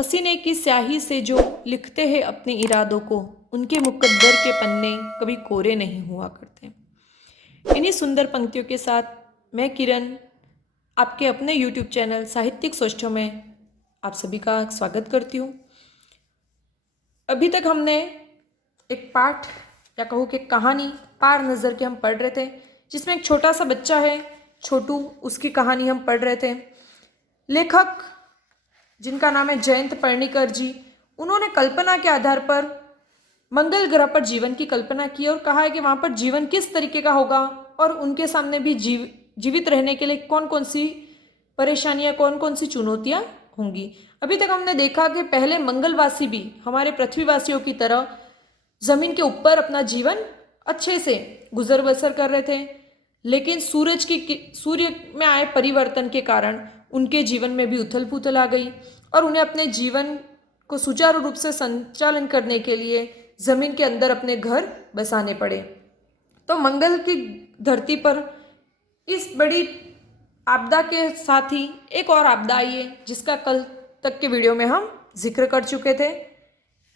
पसीने की स्याही से जो लिखते हैं अपने इरादों को, उनके मुकद्दर के पन्ने कभी कोरे नहीं हुआ करते। इन्हीं सुंदर पंक्तियों के साथ मैं किरण आपके अपने YouTube चैनल साहित्यिक सोष्ठों में आप सभी का स्वागत करती हूँ। अभी तक हमने एक पाठ या कहो कि कहानी पार नज़र के हम पढ़ रहे थे, जिसमें एक छोटा सा बच्चा है छोटू, उसकी कहानी हम पढ़ रहे थे। लेखक जिनका नाम है जयंत पर्णिकर जी, उन्होंने कल्पना के आधार पर मंगल ग्रह पर जीवन की कल्पना की और कहा है कि वहाँ पर जीवन किस तरीके का होगा और उनके सामने भी जीवित रहने के लिए कौन कौन सी परेशानियाँ, कौन कौन सी चुनौतियाँ होंगी। अभी तक हमने देखा कि पहले मंगलवासी भी हमारे पृथ्वीवासियों की तरह जमीन के ऊपर अपना जीवन अच्छे से गुजर बसर कर रहे थे, लेकिन सूर्य में आए परिवर्तन के कारण उनके जीवन में भी उथल पुथल आ गई और उन्हें अपने जीवन को सुचारू रूप से संचालन करने के लिए जमीन के अंदर अपने घर बसाने पड़े। तो मंगल की धरती पर इस बड़ी आपदा के साथ ही एक और आपदा आई है, जिसका कल तक के वीडियो में हम जिक्र कर चुके थे।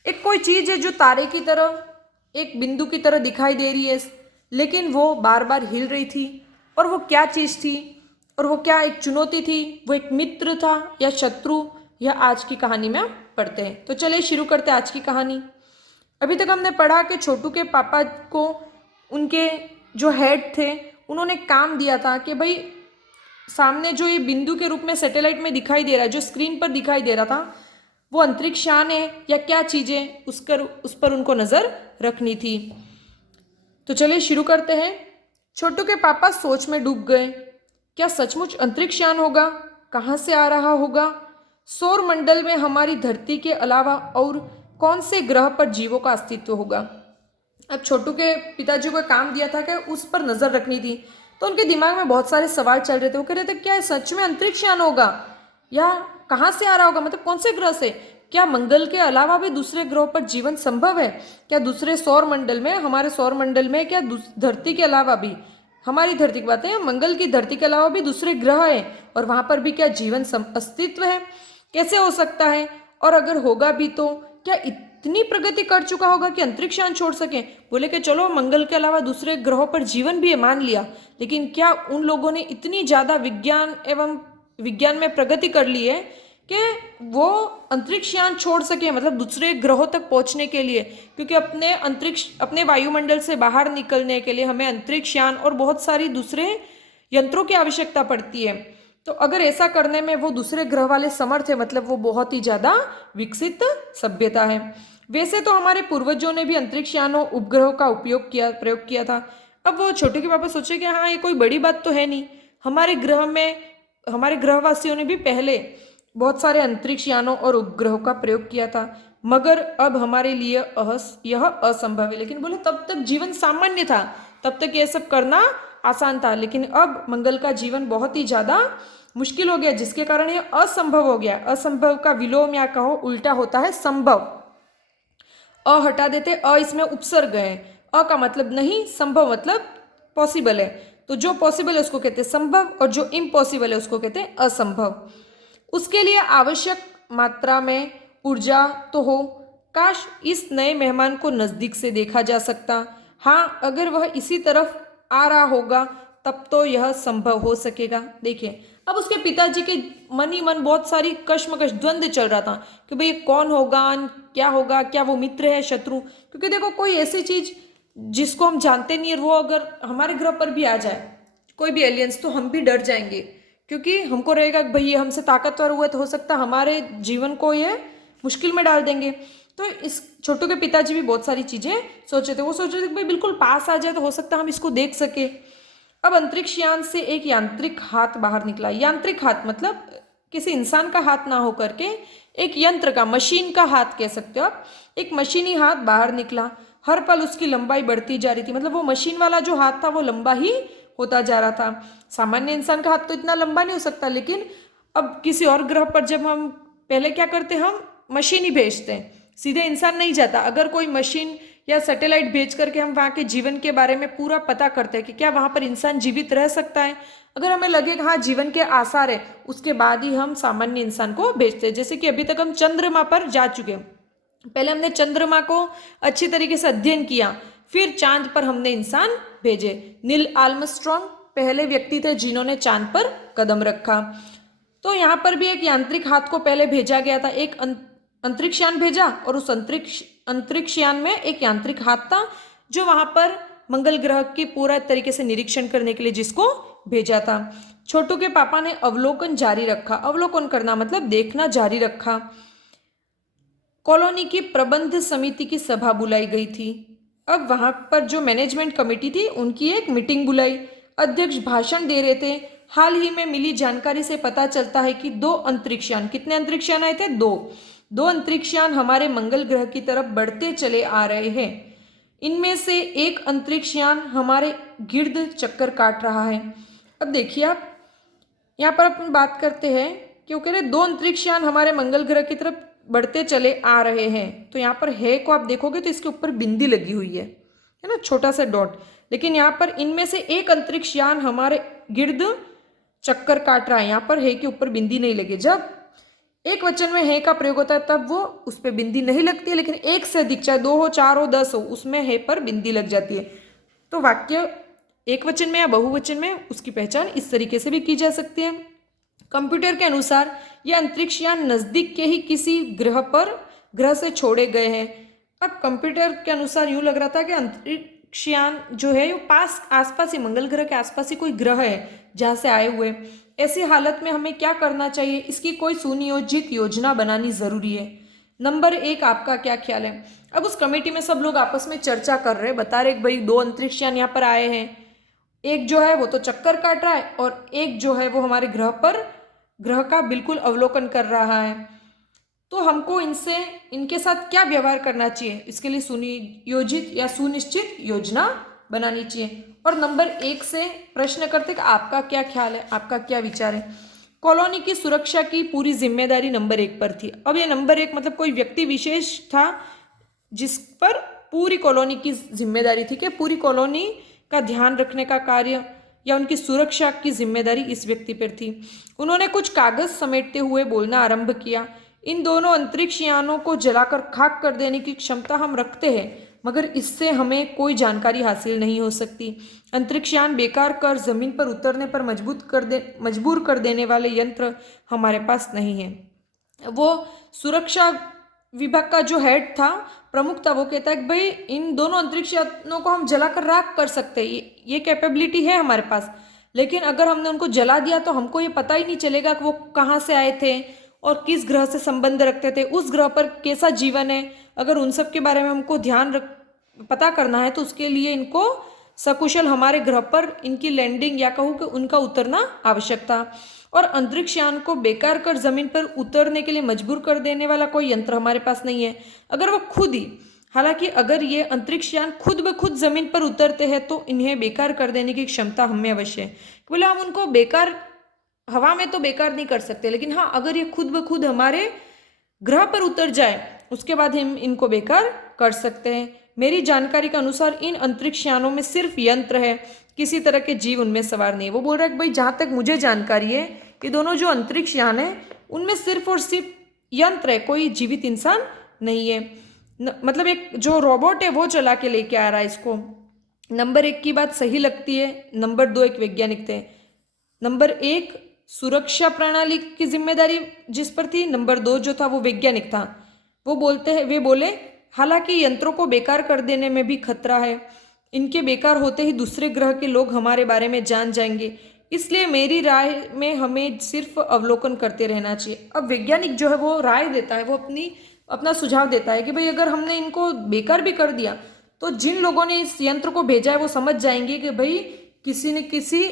एक कोई चीज़ है जो तारे की तरह, एक बिंदु की तरह दिखाई दे रही है, लेकिन वो बार बार हिल रही थी। और वो क्या चीज़ थी और वो क्या एक चुनौती थी, वो एक मित्र था या शत्रु, या आज की कहानी में हम पढ़ते हैं। तो चलिए शुरू करते हैं आज की कहानी। अभी तक हमने पढ़ा कि छोटू के पापा को उनके जो हेड थे उन्होंने काम दिया था कि भाई सामने जो ये बिंदु के रूप में सैटेलाइट में दिखाई दे रहा है, जो स्क्रीन पर दिखाई दे रहा था, वो अंतरिक्ष यान है या क्या चीज़ें, उस पर उनको नज़र रखनी थी। तो चलिए शुरू करते हैं। छोटू के पापा सोच में डूब गए। क्या सचमुच अंतरिक्ष यान होगा? कहाँ से आ रहा होगा? सौर मंडल में हमारी धरती के अलावा और कौन से ग्रह पर जीवों का अस्तित्व होगा? अब छोटू के पिताजी को काम दिया था कि उस पर नज़र रखनी थी, तो उनके दिमाग में बहुत सारे सवाल चल रहे थे। वो कह रहे थे क्या सच में अंतरिक्ष यान होगा या कहाँ से आ रहा होगा, मतलब कौन से ग्रह से? क्या मंगल के अलावा भी दूसरे ग्रहों पर जीवन संभव है? क्या दूसरे सौर मंडल में, हमारे सौर मंडल में, क्या धरती के अलावा भी, हमारी धरती की बात है, मंगल की धरती के अलावा भी दूसरे ग्रह हैं और वहाँ पर भी क्या जीवन अस्तित्व है? कैसे हो सकता है? और अगर होगा भी तो क्या इतनी प्रगति कर चुका होगा कि अंतरिक्ष यान छोड़ सके? बोले कि चलो मंगल के अलावा दूसरे ग्रहों पर जीवन भी है, मान लिया, लेकिन क्या उन लोगों ने इतनी ज़्यादा विज्ञान में प्रगति कर ली है कि वो अंतरिक्ष यान छोड़ सके, मतलब दूसरे ग्रहों तक पहुंचने के लिए? क्योंकि अपने वायुमंडल से बाहर निकलने के लिए हमें अंतरिक्ष यान और बहुत सारी दूसरे यंत्रों की आवश्यकता पड़ती है। तो अगर ऐसा करने में वो दूसरे ग्रह वाले समर्थ है, मतलब वो बहुत ही ज़्यादा विकसित सभ्यता है। वैसे तो हमारे पूर्वजों ने भी अंतरिक्ष यानों उपग्रहों का प्रयोग किया था। अब वो छोटे के पापा सोचे कि हाँ, ये कोई बड़ी बात तो है नहीं, हमारे ग्रहवासियों ने भी पहले बहुत सारे अंतरिक्ष यानों और उपग्रहों का प्रयोग किया था, मगर अब हमारे लिए यह असंभव है। लेकिन बोले तब तक जीवन सामान्य था, तब तक ये सब करना आसान था, लेकिन अब मंगल का जीवन बहुत ही ज़्यादा मुश्किल हो गया, जिसके कारण ये असंभव हो गया। असंभव का विलोम या कहो उल्टा होता है संभव। अ हटा देते, अ इसमें उपसर्ग है। अ का मतलब नहीं, संभव मतलब पॉसिबल है। तो जो पॉसिबल है उसको कहते हैं संभव और जो इम्पॉसिबल है उसको कहते हैं असंभव। उसके लिए आवश्यक मात्रा में ऊर्जा तो हो। काश इस नए मेहमान को नज़दीक से देखा जा सकता। हाँ, अगर वह इसी तरफ आ रहा होगा तब तो यह संभव हो सकेगा। देखिए, अब उसके पिताजी के मन ही मन बहुत सारी कश्मकश, द्वंद्व चल रहा था कि भाई कौन होगा, क्या वो मित्र है, शत्रु? क्योंकि देखो, कोई ऐसी चीज जिसको हम जानते नहीं है, वो अगर हमारे ग्रह पर भी आ जाए, कोई भी एलियंस, तो हम भी डर जाएंगे, क्योंकि हमको रहेगा कि भाई ये हमसे ताकतवर हुए तो हो सकता हमारे जीवन को ये मुश्किल में डाल देंगे। तो इस छोटू के पिताजी भी बहुत सारी चीज़ें सोचे थे। वो सोच रहे थे कि भाई बिल्कुल पास आ जाए तो हो सकता हम इसको देख सके। अब अंतरिक्ष यान से एक यांत्रिक हाथ बाहर निकला। यांत्रिक हाथ मतलब किसी इंसान का हाथ ना हो करके एक यंत्र का, मशीन का हाथ कह सकते हो आप। एक मशीनी हाथ बाहर निकला। हर पल उसकी लंबाई बढ़ती जा रही थी, मतलब वो मशीन वाला जो हाथ था वो लंबा ही होता जा रहा था। सामान्य इंसान का हाथ तो इतना लंबा नहीं हो सकता, लेकिन अब किसी और ग्रह पर जब हम पहले क्या करते, हम मशीन ही भेजते हैं, सीधे इंसान नहीं जाता। अगर कोई मशीन या सैटेलाइट भेज करके हम वहाँ के जीवन के बारे में पूरा पता करते हैं कि क्या वहाँ पर इंसान जीवित रह सकता है। अगर हमें लगे कि हाँ जीवन के आसार है, उसके बाद ही हम सामान्य इंसान को भेजते हैं। जैसे कि अभी तक हम चंद्रमा पर जा चुके हैं, पहले हमने चंद्रमा को अच्छी तरीके से अध्ययन किया, फिर चांद पर हमने इंसान भेजे। नील आर्मस्ट्रॉन्ग पहले व्यक्ति थे जिन्होंने चांद पर कदम रखा। तो यहाँ पर भी एक यांत्रिक हाथ को पहले भेजा गया था, एक अंतरिक्षयान भेजा, और उस अंतरिक्षयान में एक यांत्रिक हाथ था जो वहां पर मंगल ग्रह की पूरा तरीके से निरीक्षण करने के लिए जिसको भेजा था। छोटू के पापा ने अवलोकन जारी रखा। अवलोकन करना मतलब देखना जारी रखा। कॉलोनी की प्रबंध समिति की सभा बुलाई गई थी। अब वहां पर जो मैनेजमेंट कमेटी थी उनकी एक मीटिंग बुलाई। अध्यक्ष भाषण दे रहे थे। हाल ही में मिली जानकारी से पता चलता है कि 2 अंतरिक्षयान, कितने अंतरिक्षयान आए थे? 2 अंतरिक्षयान हमारे मंगल ग्रह की तरफ बढ़ते चले आ रहे हैं। इनमें से एक अंतरिक्षयान हमारे गिर्द चक्कर काट रहा है। अब देखिए आप, यहाँ पर अपन बात करते हैं क्यों कह रहे 2 अंतरिक्षयान हमारे मंगल ग्रह की तरफ बढ़ते चले आ रहे हैं। तो यहाँ पर है को आप देखोगे तो इसके ऊपर बिंदी लगी हुई है ना, छोटा सा डॉट। लेकिन यहाँ पर इनमें से एक अंतरिक्षयान हमारे गिर्द चक्कर काट रहा है, यहाँ पर है के ऊपर बिंदी नहीं लगी। जब एक वचन में है का प्रयोग होता है तब वो उस पर बिंदी नहीं लगती है, लेकिन एक से अधिक, चाहे 2 हो, 4 हो, 10 हो, उसमें है पर बिंदी लग जाती है। तो वाक्य एक वचन में या बहुवचन में उसकी पहचान इस तरीके से भी की जा सकती है। कंप्यूटर के अनुसार यह अंतरिक्षयान नजदीक के ही किसी ग्रह से छोड़े गए हैं। अब कंप्यूटर के अनुसार यूं लग रहा था कि अंतरिक्षयान जो है वो आसपास ही, मंगल ग्रह के आसपास ही कोई ग्रह है जहाँ से आए हुए। ऐसी हालत में हमें क्या करना चाहिए, इसकी कोई सुनियोजित योजना बनानी जरूरी है। नंबर 1, आपका क्या ख्याल है? अब उस कमेटी में सब लोग आपस में चर्चा कर रहे हैं, बता रहे भाई 2 अंतरिक्षयान यहाँ पर आए हैं, एक जो है वो तो चक्कर काट रहा है और एक जो है वो हमारे ग्रह का बिल्कुल अवलोकन कर रहा है। तो हमको इनके साथ क्या व्यवहार करना चाहिए, इसके लिए सुनियोजित या सुनिश्चित योजना बनानी चाहिए। और नंबर 1 से प्रश्न करते कि आपका क्या ख्याल है, आपका क्या विचार है? कॉलोनी की सुरक्षा की पूरी जिम्मेदारी नंबर 1 पर थी। अब ये नंबर 1 मतलब कोई व्यक्ति विशेष था जिस पर पूरी कॉलोनी की जिम्मेदारी थी कि पूरी कॉलोनी का ध्यान रखने का कार्य या उनकी सुरक्षा की जिम्मेदारी इस व्यक्ति पर थी। उन्होंने कुछ कागज समेटते हुए बोलना आरंभ किया। इन दोनों अंतरिक्षयानों को जलाकर खाक कर देने की क्षमता हम रखते हैं, मगर इससे हमें कोई जानकारी हासिल नहीं हो सकती। अंतरिक्षयान बेकार कर जमीन पर उतरने पर मजबूर कर देने वाले यंत्र हमारे पास नहीं है। वो सुरक्षा विभाग का जो हेड था, प्रमुख था, वो कहता है कि भाई इन दोनों अंतरिक्षयानों को हम जलाकर राख कर सकते हैं, ये कैपेबिलिटी है हमारे पास। लेकिन अगर हमने उनको जला दिया तो हमको ये पता ही नहीं चलेगा कि वो कहाँ से आए थे और किस ग्रह से संबंध रखते थे, उस ग्रह पर कैसा जीवन है। अगर उन सब के बारे में हमको पता करना है तो उसके लिए इनको सकुशल हमारे ग्रह पर इनकी लैंडिंग या कहूँ कि उनका उतरना आवश्यक था। और अंतरिक्षयान को बेकार कर जमीन पर उतरने के लिए मजबूर कर देने वाला कोई यंत्र हमारे पास नहीं है। अगर वो खुद ही, हालांकि अगर ये अंतरिक्षयान खुद ब खुद जमीन पर उतरते हैं तो इन्हें बेकार कर देने की क्षमता हमें अवश्य है। बोले हम उनको बेकार, हवा में तो बेकार नहीं कर सकते, लेकिन हाँ अगर ये खुद ब खुद हमारे ग्रह पर उतर जाए उसके बाद हम इनको बेकार कर सकते हैं। मेरी जानकारी के अनुसार इन अंतरिक्षयानों में सिर्फ यंत्र है, किसी तरह के जीव उनमें सवार नहीं है। वो बोल रहा है कि भाई जहाँ तक मुझे जानकारी है कि दोनों जो अंतरिक्षयान है उनमें सिर्फ और सिर्फ यंत्र है, कोई जीवित इंसान नहीं है। मतलब एक जो रोबोट है वो चला के लेके आ रहा है इसको। नंबर 1 की बात सही लगती है। नंबर 2 एक वैज्ञानिक थे। नंबर 1 सुरक्षा प्रणाली की जिम्मेदारी जिस पर थी, नंबर 2 जो था वो वैज्ञानिक था। वे बोले हालांकि यंत्रों को बेकार कर देने में भी खतरा है, इनके बेकार होते ही दूसरे ग्रह के लोग हमारे बारे में जान जाएंगे, इसलिए मेरी राय में हमें सिर्फ अवलोकन करते रहना चाहिए। अब वैज्ञानिक जो है वो राय देता है, वो अपना सुझाव देता है कि भाई अगर हमने इनको बेकार भी कर दिया तो जिन लोगों ने इस यंत्र को भेजा है वो समझ जाएंगे कि भाई किसी न किसी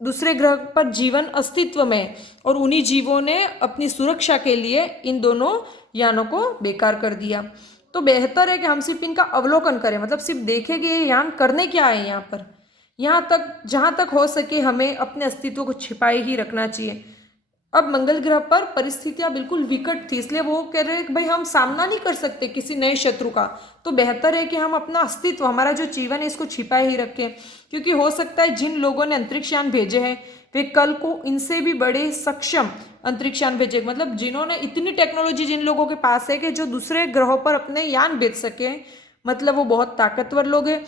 दूसरे ग्रह पर जीवन अस्तित्व में है और उन्हीं जीवों ने अपनी सुरक्षा के लिए इन दोनों यानों को बेकार कर दिया। तो बेहतर है कि हम सिर्फ इनका अवलोकन करें, मतलब सिर्फ देखें कि ये यान करने क्या है यहाँ पर। यहाँ तक जहाँ तक हो सके हमें अपने अस्तित्व को छिपाए ही रखना चाहिए। अब मंगल ग्रह पर परिस्थितियां बिल्कुल विकट थी, इसलिए वो कह रहे हैं कि भाई हम सामना नहीं कर सकते किसी नए शत्रु का, तो बेहतर है कि हम अपना अस्तित्व, हमारा जो जीवन है, इसको छिपाए ही रखें, क्योंकि हो सकता है जिन लोगों ने अंतरिक्षयान भेजे हैं वे कल को इनसे भी बड़े सक्षम अंतरिक्षयान भेजे, मतलब जिन्होंने इतनी टेक्नोलॉजी जिन लोगों के पास है कि जो दूसरे ग्रहों पर अपने यान भेज सके, मतलब वो बहुत ताकतवर लोग हैं।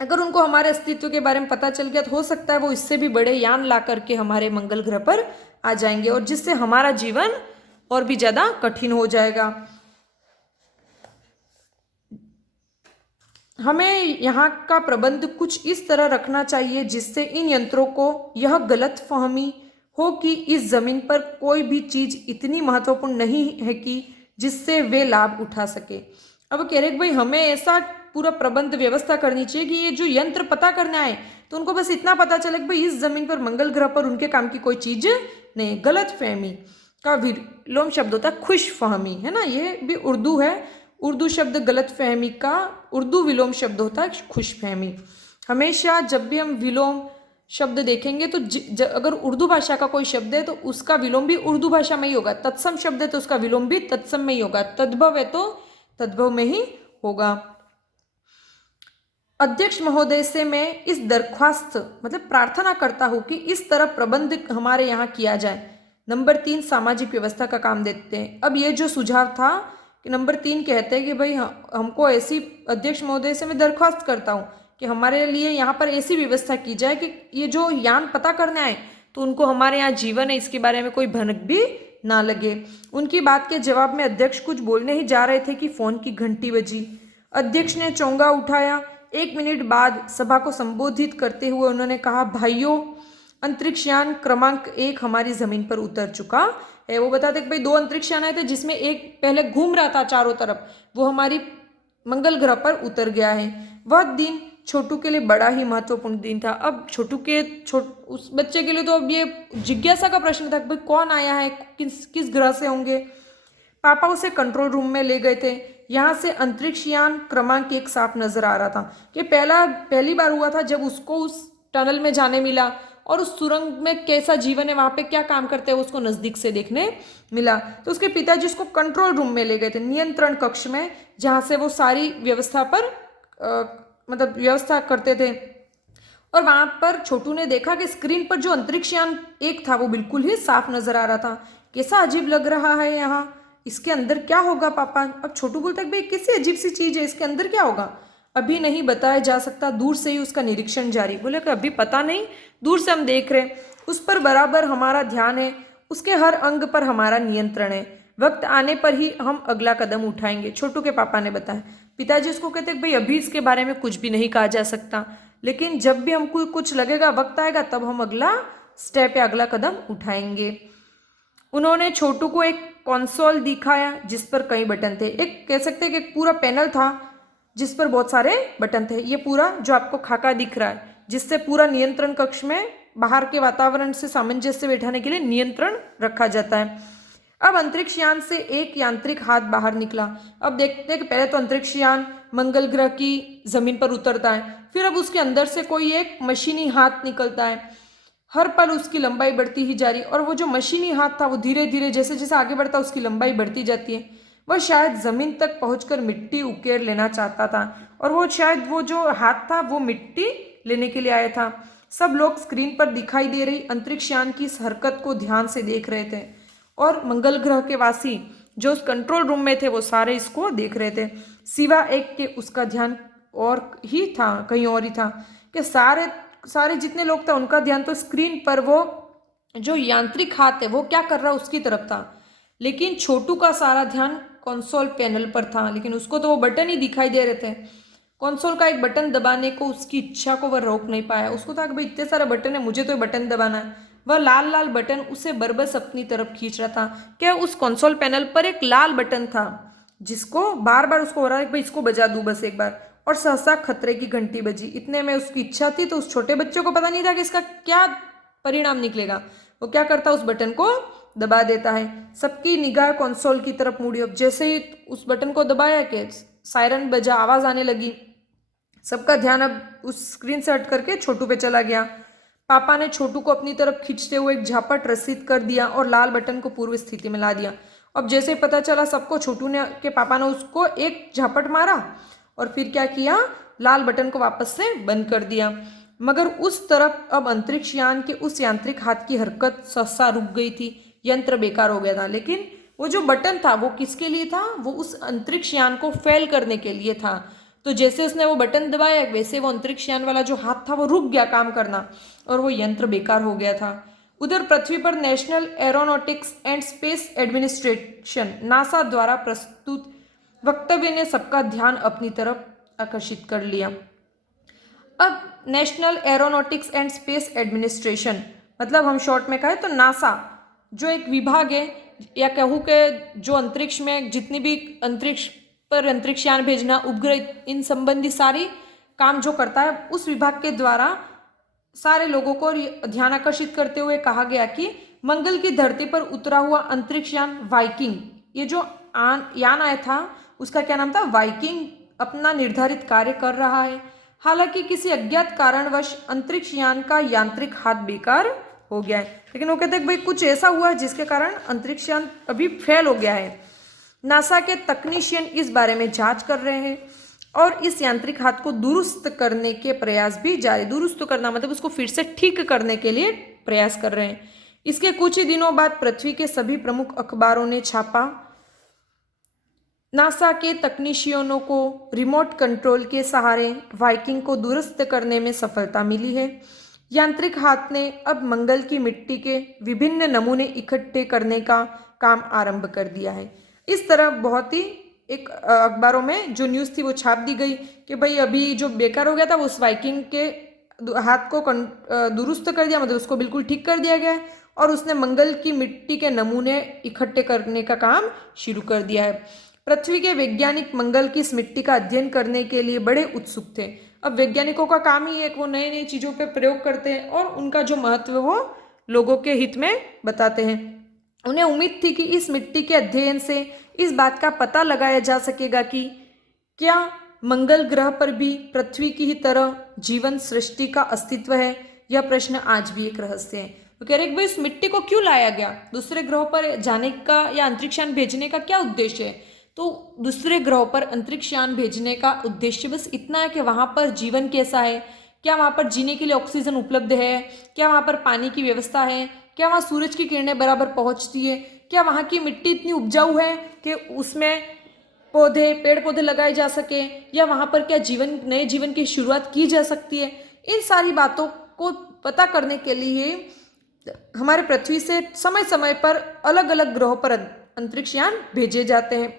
अगर उनको हमारे अस्तित्व के बारे में पता चल गया तो हो सकता है वो इससे भी बड़े यान ला करके हमारे मंगल ग्रह पर आ जाएंगे, और जिससे हमारा जीवन और भी ज़्यादा कठिन हो जाएगा। हमें यहाँ का प्रबंध कुछ इस तरह रखना चाहिए जिससे इन यंत्रों को यह गलत फहमी हो कि इस जमीन पर कोई भी चीज़ इतनी महत्वपूर्ण नहीं है कि जिससे वे लाभ उठा सके। अब कह रहे भाई हमें ऐसा पूरा प्रबंध व्यवस्था करनी चाहिए कि ये जो यंत्र पता करना है तो उनको बस इतना पता चले कि भाई इस जमीन पर मंगल ग्रह पर उनके काम की कोई चीज़ नहीं। गलत फहमी का विलोम शब्द होता है खुश फहमी, है ना, ये भी उर्दू है। उर्दू शब्द गलत फहमी का उर्दू विलोम शब्द होता है खुश फहमी। हमेशा जब भी हम विलोम शब्द देखेंगे तो अगर उर्दू भाषा का कोई शब्द है तो उसका विलोम भी उर्दू भाषा में ही होगा, तत्सम शब्द है तो उसका विलोम भी तत्सम में ही होगा, तद्भव है तो तद्भव में ही होगा। अध्यक्ष महोदय से मैं इस दरख्वास्त मतलब प्रार्थना करता हूँ कि इस तरह प्रबंध हमारे यहाँ किया जाए। नंबर 3 सामाजिक व्यवस्था का काम देते हैं। अब ये जो सुझाव था कि नंबर 3 कहते हैं कि भाई हमको ऐसी, अध्यक्ष महोदय से मैं दरख्वास्त करता हूँ कि हमारे लिए यहाँ पर ऐसी व्यवस्था की जाए कि ये जो यान पता करने आए तो उनको हमारे यहाँ जीवन है इसके बारे में कोई भनक भी ना लगे। उनकी बात के जवाब में अध्यक्ष कुछ बोलने ही जा रहे थे कि फोन की घंटी बजी। अध्यक्ष ने चोंगा उठाया। 1 मिनट बाद सभा को संबोधित करते हुए उन्होंने कहा, भाइयों, अंतरिक्षयान क्रमांक 1 हमारी जमीन पर उतर चुका है। वो बताते कि भाई 2 अंतरिक्षयान आए थे जिसमें एक पहले घूम रहा था चारों तरफ, वो हमारी मंगल ग्रह पर उतर गया है। वह दिन छोटू के लिए बड़ा ही महत्वपूर्ण दिन था। अब छोटू के उस बच्चे के लिए तो अब ये जिज्ञासा का प्रश्न था कि भाई कौन आया है, किस ग्रह से होंगे। पापा उसे कंट्रोल रूम में ले गए थे। यहाँ से अंतरिक्षयान क्रमांक 1 साफ नजर आ रहा था कि पहली बार हुआ था जब उसको उस टनल में जाने मिला और उस सुरंग में कैसा जीवन है, वहाँ पे क्या काम करते हैं उसको नज़दीक से देखने मिला। तो उसके पिताजी उसको कंट्रोल रूम में ले गए थे, नियंत्रण कक्ष में, जहाँ से वो सारी व्यवस्था पर मतलब व्यवस्था करते थे। और वहाँ पर छोटू ने देखा कि स्क्रीन पर जो अंतरिक्षयान 1 था वो बिल्कुल ही साफ नजर आ रहा था। कैसा अजीब लग रहा है यहाँ, इसके अंदर क्या होगा पापा। अब छोटू बोलता है भाई कैसी अजीब सी चीज़ है, इसके अंदर क्या होगा, अभी नहीं बताया जा सकता। दूर से ही उसका निरीक्षण जारी। बोले कि अभी पता नहीं, दूर से हम देख रहे, उस पर बराबर हमारा ध्यान है, उसके हर अंग पर हमारा नियंत्रण है। वक्त आने पर ही हम अगला कदम उठाएंगे, छोटू के पापा ने बताया। पिताजी उसको कहते हैं भाई अभी इसके बारे में कुछ भी नहीं कहा जा सकता, लेकिन जब भी हमको कुछ लगेगा, वक्त आएगा, तब हम अगला स्टेप या अगला कदम उठाएंगे। उन्होंने छोटू को एक कंसोल दिखाया जिस पर कई बटन थे। एक कह सकते हैं कि एक पूरा पैनल था जिस पर बहुत सारे बटन थे। ये पूरा जो आपको खाका दिख रहा है, जिससे पूरा नियंत्रण कक्ष में बाहर के वातावरण से सामंजस्य बैठाने के लिए नियंत्रण रखा जाता है। अब अंतरिक्षयान से एक यांत्रिक हाथ बाहर निकला। अब देखते हैं कि पहले तो अंतरिक्षयान मंगल ग्रह की जमीन पर उतरता है, फिर अब उसके अंदर से कोई एक मशीनी हाथ निकलता है। हर पल उसकी लंबाई बढ़ती ही जा रही, और वो जो मशीनी हाथ था वो धीरे धीरे जैसे जैसे आगे बढ़ता उसकी लंबाई बढ़ती जाती है। वह शायद जमीन तक पहुंचकर मिट्टी उकेर लेना चाहता था, और वो शायद वो जो हाथ था वो मिट्टी लेने के लिए आया था। सब लोग स्क्रीन पर दिखाई दे रही अंतरिक्षयान की इस हरकत को ध्यान से देख रहे थे, और मंगल ग्रह के वासी जो उस कंट्रोल रूम में थे वो सारे इसको देख रहे थे, सिवा एक के उसका ध्यान और ही था, कहीं और ही था। कि सारे जितने लोग थे उनका ध्यान तो स्क्रीन पर वो जो यांत्रिक हाथ है वो क्या कर रहा उसकी तरफ था, लेकिन छोटू का सारा ध्यान कंसोल पैनल पर था। लेकिन उसको तो वो बटन ही दिखाई दे रहे थे। कंसोल का एक बटन दबाने को उसकी इच्छा को वह रोक नहीं पाया। उसको था कि भाई इतने सारे बटन है, मुझे तो ये बटन दबाना है। वह लाल लाल बटन उसे बरबस अपनी तरफ खींच रहा था। क्या उस कंसोल पैनल पर एक लाल बटन था जिसको बार बार उसको हो रहा है कि भाई इसको बजा दूं बस एक बार, और सहसा खतरे की घंटी बजी। इतने में उसकी इच्छा थी, तो उस छोटे बच्चे को पता नहीं था कि इसका क्या परिणाम निकलेगा। वो क्या करता, उस बटन को दबा देता है। सबकी निगाह कंसोल की तरफ मुड़ी। अब जैसे ही उस बटन को दबाया कि सायरन बजा, आवाज आने लगी। सबका ध्यान अब उस स्क्रीन से हट करके छोटू पे चला गया। पापा ने छोटू को अपनी तरफ खींचते हुए एक झापट रसीद कर दिया और लाल बटन को पूर्व स्थिति में ला दिया। अब जैसे पता चला सबको, छोटू ने के पापा ने उसको एक झापट मारा और फिर क्या किया, लाल बटन को वापस से बंद कर दिया। मगर उस तरफ अब अंतरिक्ष यान के उस यांत्रिक हाथ की हरकत सहसा रुक गई थी। यंत्र बेकार हो गया था, लेकिन वो जो बटन था वो किसके लिए था? वो उस अंतरिक्ष यान को फेल करने के लिए था। तो जैसे उसने वो बटन दबाया, वैसे वो अंतरिक्ष यान वाला जो हाथ था वो रुक गया काम करना और वो यंत्र बेकार हो गया था। उधर पृथ्वी पर national aeronautics and space administration NASA द्वारा प्रस्तुत वक्तव्य ने सबका ध्यान अपनी तरफ आकर्षित कर लिया। अब national aeronautics and space administration मतलब हम शॉर्ट में कहें तो नासा जो एक विभाग है, या कहूँ कि जो अंतरिक्ष में जितनी भी अंतरिक्ष पर अंतरिक्षयान भेजना, उपग्रह, इन संबंधी सारी काम जो करता है, उस विभाग के द्वारा सारे लोगों को ध्यान आकर्षित करते हुए कहा गया कि मंगल की धरती पर उतरा हुआ अंतरिक्षयान वाइकिंग, ये जो यान आया था उसका क्या नाम था? वाइकिंग, अपना निर्धारित कार्य कर रहा है। हालांकि किसी अज्ञात कारणवश अंतरिक्ष यान का यांत्रिक हाथ बेकार हो गया है, लेकिन वो कहते हैं भाई कुछ ऐसा हुआ है जिसके कारण अंतरिक्ष यान अभी फेल हो गया है। नासा के तकनीशियन इस बारे में जांच कर रहे हैं और इस यांत्रिक हाथ को दुरुस्त करने के प्रयास भी जारी, दुरुस्त करना मतलब उसको फिर से ठीक करने के लिए प्रयास कर रहे हैं। इसके कुछ ही दिनों बाद पृथ्वी के सभी प्रमुख अखबारों ने छापा, नासा के तकनीशियनों को रिमोट कंट्रोल के सहारे वाइकिंग को दुरुस्त करने में सफलता मिली है। यांत्रिक हाथ ने अब मंगल की मिट्टी के विभिन्न नमूने इकट्ठे करने का काम आरंभ कर दिया है। इस तरह बहुत ही एक अखबारों में जो न्यूज़ थी वो छाप दी गई कि भाई अभी जो बेकार हो गया था वो उस वाइकिंग के हाथ को दुरुस्त कर दिया, मतलब उसको बिल्कुल ठीक कर दिया गया है और उसने मंगल की मिट्टी के नमूने इकट्ठे करने का काम शुरू कर दिया है। पृथ्वी के वैज्ञानिक मंगल की इस मिट्टी का अध्ययन करने के लिए बड़े उत्सुक थे। अब वैज्ञानिकों का काम ही है कि वो नई नई चीज़ों पर प्रयोग करते हैं और उनका जो महत्व वो लोगों के हित में बताते हैं। उन्हें उम्मीद थी कि इस मिट्टी के अध्ययन से इस बात का पता लगाया जा सकेगा कि क्या मंगल ग्रह पर भी पृथ्वी की ही तरह जीवन सृष्टि का अस्तित्व है। यह प्रश्न आज भी एक रहस्य है। तो कह रहे कि भाई इस मिट्टी को क्यों लाया गया, दूसरे ग्रहों पर जाने का या अंतरिक्षयान भेजने का क्या उद्देश्य है? तो दूसरे ग्रहों पर अंतरिक्षयान भेजने का उद्देश्य बस इतना है कि वहाँ पर जीवन कैसा है, क्या वहाँ पर जीने के लिए ऑक्सीजन उपलब्ध है, क्या वहाँ पर पानी की व्यवस्था है, क्या वहाँ सूरज की किरणें बराबर पहुँचती है, क्या वहाँ की मिट्टी इतनी उपजाऊ है कि उसमें पेड़ पौधे लगाए जा सके, या वहाँ पर क्या नए जीवन की शुरुआत की जा सकती है। इन सारी बातों को पता करने के लिए हमारे पृथ्वी से समय समय पर अलग अलग ग्रहों पर अंतरिक्षयान भेजे जाते हैं।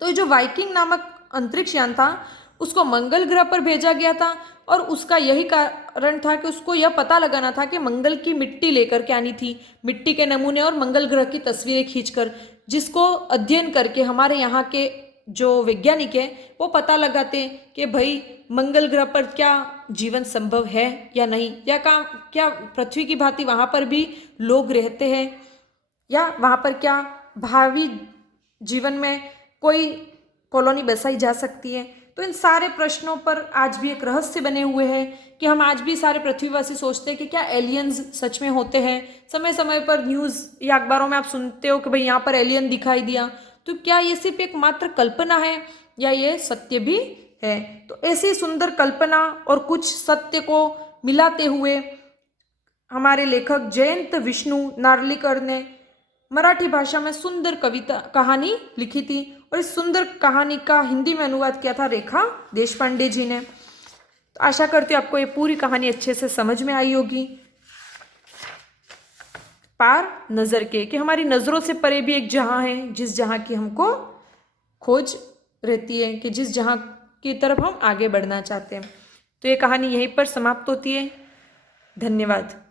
तो जो वाइकिंग नामक अंतरिक्षयान था उसको मंगल ग्रह पर भेजा गया था और उसका यही कारण था कि उसको यह पता लगाना था कि मंगल की मिट्टी लेकर के आनी थी, मिट्टी के नमूने और मंगल ग्रह की तस्वीरें खींचकर, जिसको अध्ययन करके हमारे यहाँ के जो वैज्ञानिक है वो पता लगाते हैं कि भाई मंगल ग्रह पर क्या जीवन संभव है या नहीं, या क्या पृथ्वी की भांति वहाँ पर भी लोग रहते हैं, या वहाँ पर क्या भावी जीवन में कोई कॉलोनी बसाई जा सकती है। तो इन सारे प्रश्नों पर आज भी एक रहस्य बने हुए हैं कि हम आज भी सारे पृथ्वीवासी सोचते हैं कि क्या एलियंस सच में होते हैं। समय समय पर न्यूज़ या अखबारों में आप सुनते हो कि भाई यहाँ पर एलियन दिखाई दिया, तो क्या ये सिर्फ एक मात्र कल्पना है या ये सत्य भी है? तो ऐसी सुंदर कल्पना और कुछ सत्य को मिलाते हुए हमारे लेखक जयंत विष्णु नार्लिकर ने मराठी भाषा में सुंदर कहानी लिखी थी और इस सुंदर कहानी का हिंदी में अनुवाद किया था रेखा देशपांडे जी ने। तो आशा करती हूँ आपको ये पूरी कहानी अच्छे से समझ में आई होगी। पार नज़र के, कि हमारी नज़रों से परे भी एक जहां है जिस जहां की हमको खोज रहती है, कि जिस जहां की तरफ हम आगे बढ़ना चाहते हैं। तो ये कहानी यहीं पर समाप्त होती है। धन्यवाद।